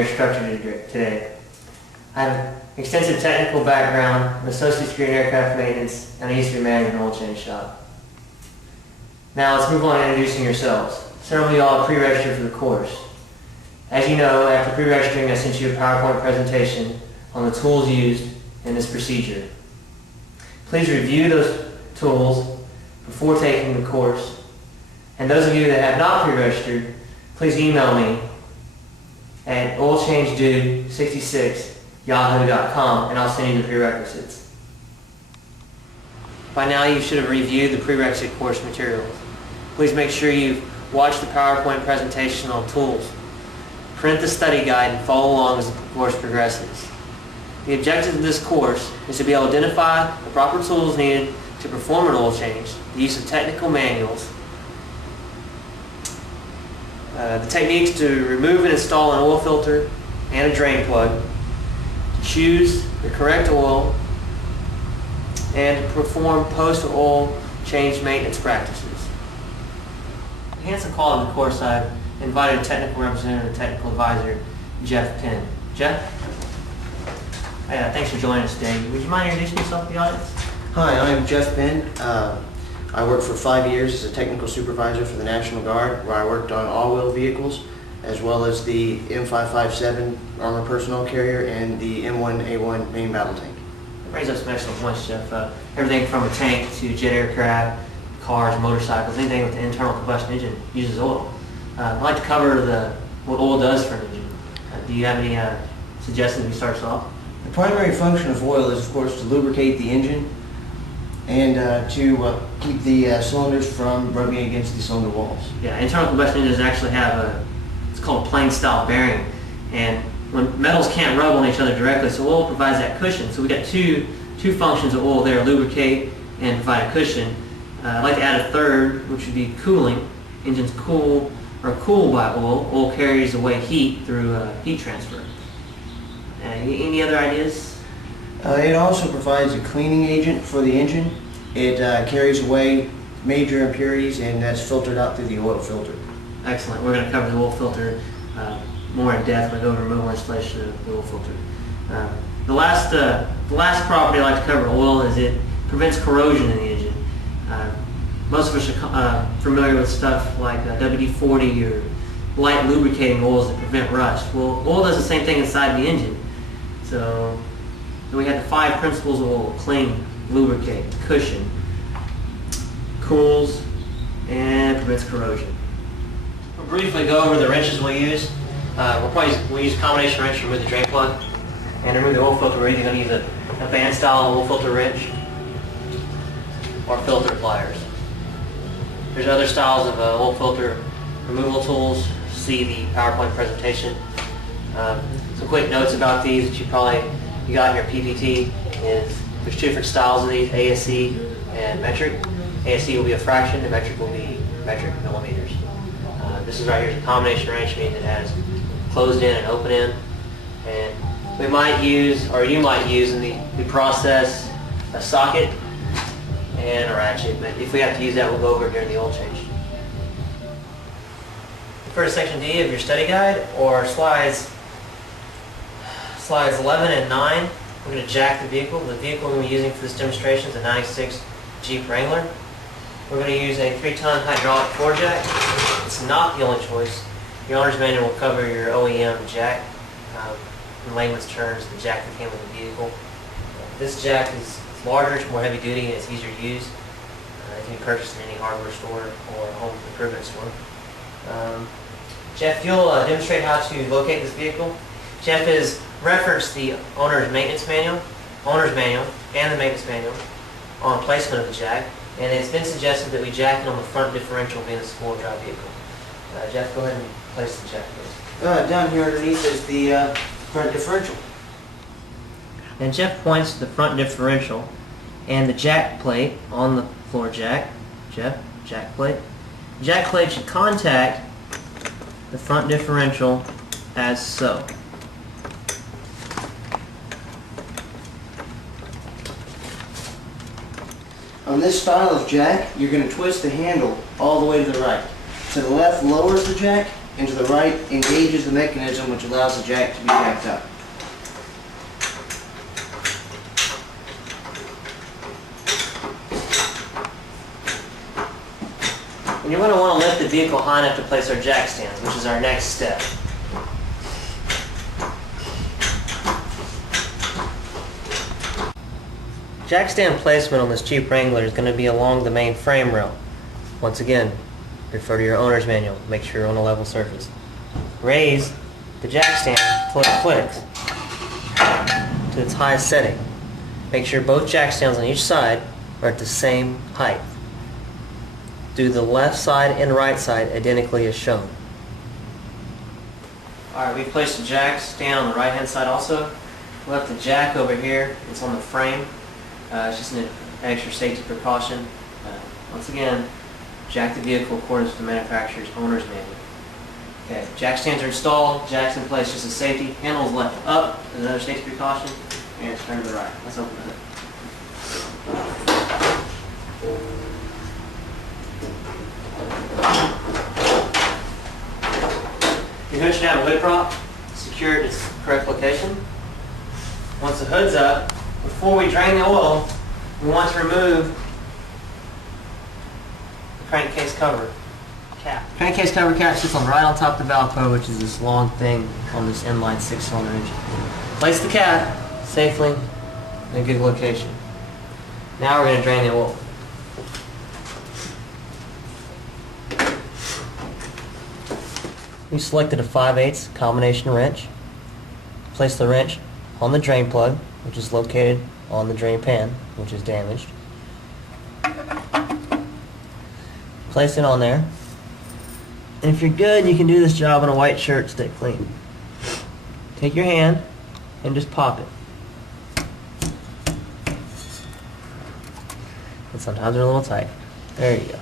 your instructor today. I have an extensive technical background, an associate's degree in aircraft maintenance, and I used to be manager in an oil change shop. Now let's move on to introducing yourselves. Several of you all pre-registered for the course. As you know, after pre-registering, I sent you a PowerPoint presentation on the tools used in this procedure. Please review those tools before taking the course. And those of you that have not pre-registered, please email me at oilchangedude66yahoo.com and I'll send you the prerequisites. By now you should have reviewed the prerequisite course materials. Please make sure you've watched the PowerPoint presentation on tools. Print the study guide and follow along as the course progresses. The objective of this course is to be able to identify the proper tools needed to perform an oil change, the use of technical manuals, the techniques to remove and install an oil filter and a drain plug, to choose the correct oil, and to perform post-oil change maintenance practices. To enhance the quality of the course, I've invited technical representative and technical advisor Jeff Penn. Jeff? Thanks for joining us today. Would you mind introducing yourself to the audience? Hi, I'm Jeff Penn. I worked for 5 years as a technical supervisor for the National Guard, where I worked on all-wheel vehicles, as well as the M557 armored personnel carrier and the M1A1 main battle tank. That brings up some excellent points, Jeff. Everything from a tank to jet aircraft, cars, motorcycles, anything with an internal combustion engine uses oil. I'd like to cover what oil does for an engine. Do you have any suggestions we start us off? The primary function of oil is, of course, to lubricate the engine and to keep the cylinders from rubbing against the cylinder walls. Yeah, internal combustion engines actually have it's called a plane style bearing, and when metals can't rub on each other directly, so oil provides that cushion. So we got two functions of oil there: lubricate and provide a cushion. I'd like to add a third, which would be cooling. Engines cool by oil. Oil carries away heat through heat transfer. Any other ideas? It also provides a cleaning agent for the engine. It carries away major impurities, and that's filtered out through the oil filter. Excellent. We're going to cover the oil filter more in depth when we go over removal installation of the oil filter. The last property I'd like to cover oil is it prevents corrosion in the engine. Most of us are familiar with stuff like WD-40 or light lubricating oils that prevent rust. Well, oil does the same thing inside the engine. So we have the 5 principles of oil: clean, lubricate, cushion, cools, and prevents corrosion. We'll briefly go over the wrenches we'll use. We'll use a combination wrench to remove the drain plug, and to remove the oil filter we're either going to use a band style oil filter wrench or filter pliers. There's other styles of oil filter removal tools. See the PowerPoint presentation. Some quick notes about these that you got in your PPT is there's 2 different styles of these: ASC and metric. ASC will be a fraction, and metric will be metric millimeters. This is right here is a combination wrench, meaning it has closed end and open end. And we might use, or you might use in the process, a socket and a ratchet. But if we have to use that, we'll go over it during the oil change. For section D of your study guide, or slides 11 and 9, we're going to jack the vehicle. The vehicle we're going to be using for this demonstration is a 96 Jeep Wrangler. We're going to use a 3-ton hydraulic floor jack. It's not the only choice. Your owner's manual will cover your OEM jack. In layman's terms, the jack that came with the vehicle. This jack is larger, it's more heavy duty, and it's easier to use. It can be purchased in any hardware store or home improvement store. Jeff, you'll demonstrate how to locate this vehicle. Jeff has referenced the owner's maintenance manual, and the maintenance manual on placement of the jack, and it's been suggested that we jack it on the front differential being this 4-wheel drive vehicle. Jeff, go ahead and place the jack, please. Down here underneath is the front differential. And Jeff points to the front differential and the jack plate on the floor jack. Jeff, jack plate. The jack plate should contact the front differential as so. On this style of jack, you're going to twist the handle all the way to the right. To the left lowers the jack, and to the right engages the mechanism which allows the jack to be jacked up. And you're going to want to lift the vehicle high enough to place our jack stands, which is our next step. Jack stand placement on this Jeep Wrangler is going to be along the main frame rail. Once again, refer to your owner's manual. Make sure you're on a level surface. Raise the jack stand until it clicks to its highest setting. Make sure both jack stands on each side are at the same height. Do the left side and right side identically as shown. Alright, we've placed the jack stand on the right hand side also. We left the jack over here. It's on the frame. It's just an extra safety precaution. Once again, jack the vehicle according to the manufacturer's owner's manual. Okay, jack stands are installed, jack's in place just as safety. Handle's left up, another safety precaution, and it's turned to the right. Let's open it. Your hood should have a hood prop secured in its correct location. Once the hood's up, before we drain the oil, we want to remove the crankcase cover cap. Crankcase cover cap sits right on top of the valve cover, which is this long thing on this inline 6-cylinder engine. Place the cap safely in a good location. Now we're going to drain the oil. We selected a 5/8 combination wrench. Place the wrench on the drain plug, which is located on the drain pan, which is damaged. Place it on there. And if you're good, you can do this job in a white shirt, stay clean. Take your hand and just pop it. And sometimes they're a little tight. There you go.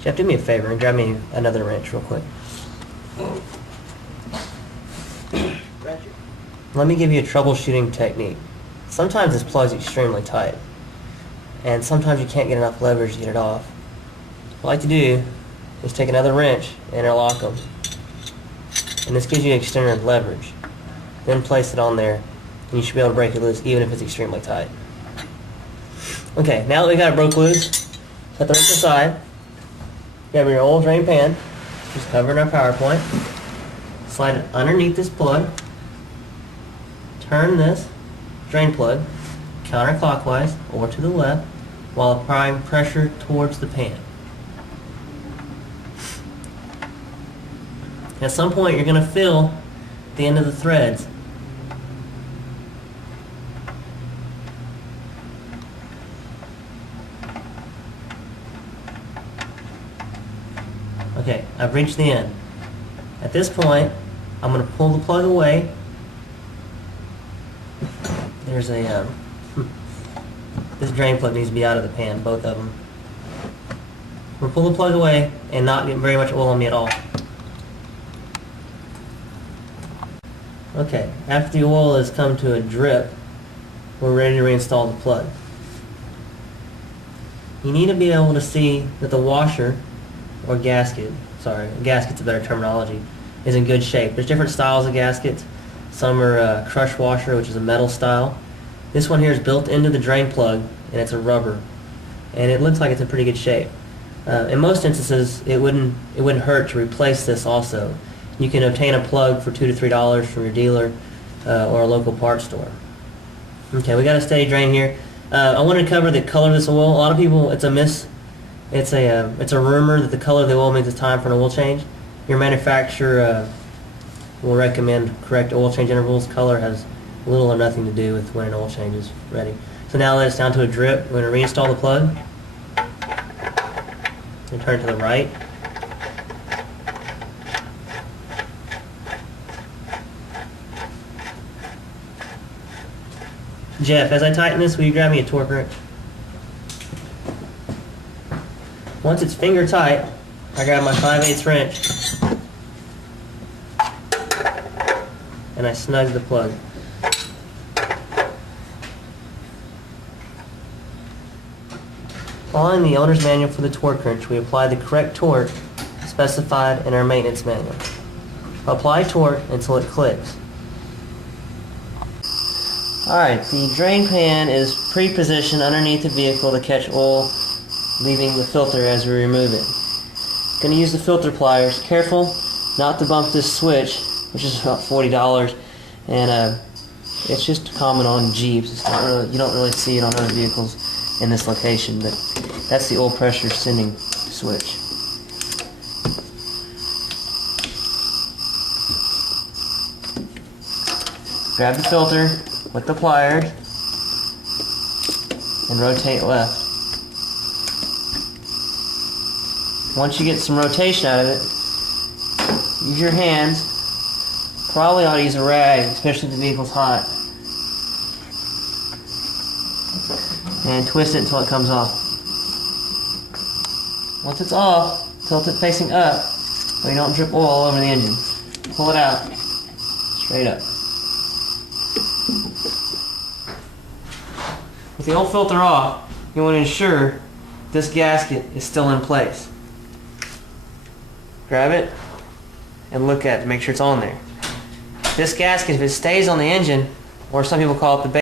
Jeff, do me a favor and grab me another wrench real quick. Let me give you a troubleshooting technique. Sometimes this plug's extremely tight, and sometimes you can't get enough leverage to get it off. What I like to do is take another wrench and interlock them, and this gives you extended leverage. Then place it on there, and you should be able to break it loose even if it's extremely tight. Okay, now that we got it broke loose, set the wrench aside. Grab your old drain pan, just covering our power point. Slide it underneath this plug. Turn this drain plug counterclockwise or to the left while applying pressure towards the pan. At some point you're going to feel the end of the threads. Okay, I've reached the end. At this point, I'm going to pull the plug away. There's a, this drain plug needs to be out of the pan, both of them. I'm going to pull the plug away and not get very much oil on me at all. Okay, after the oil has come to a drip, we're ready to reinstall the plug. You need to be able to see that the washer or gasket, sorry, gasket's a better terminology, is in good shape. There's different styles of gaskets. Some are crush washer, which is a metal style. This one here is built into the drain plug, and it's a rubber. And it looks like it's in pretty good shape. In most instances, it wouldn't hurt to replace this also. You can obtain a plug for $2 to $3 from your dealer or a local parts store. Okay, we got a steady drain here. I want to cover the color of this oil. A lot of people, it's a rumor that the color of the oil means it's time for an oil change. Your manufacturer will recommend correct oil change intervals. Color has little or nothing to do with when an oil change is ready. So now that it's down to a drip, we're going to reinstall the plug. And turn to the right. Jeff, as I tighten this, will you grab me a torque wrench? Once it's finger tight, I grab my 5/8 wrench and I snug the plug. Following the owner's manual for the torque wrench, we apply the correct torque specified in our maintenance manual. Apply torque until it clicks. Alright, the drain pan is pre-positioned underneath the vehicle to catch oil leaving the filter as we remove it. Going to use the filter pliers. Careful not to bump this switch, which is about $40, and it's just common on Jeeps. It's not really, you don't really see it on other vehicles in this location, but that's the oil pressure sending switch. Grab the filter with the pliers and rotate left. Once you get some rotation out of it, use your hands. Probably ought to use a rag, especially if the vehicle's hot. And twist it until it comes off. Once it's off, tilt it facing up so you don't drip oil all over the engine. Pull it out, straight up. With the old filter off, you want to ensure this gasket is still in place. Grab it and look at it to make sure it's on there. This gasket, if it stays on the engine, or some people call it the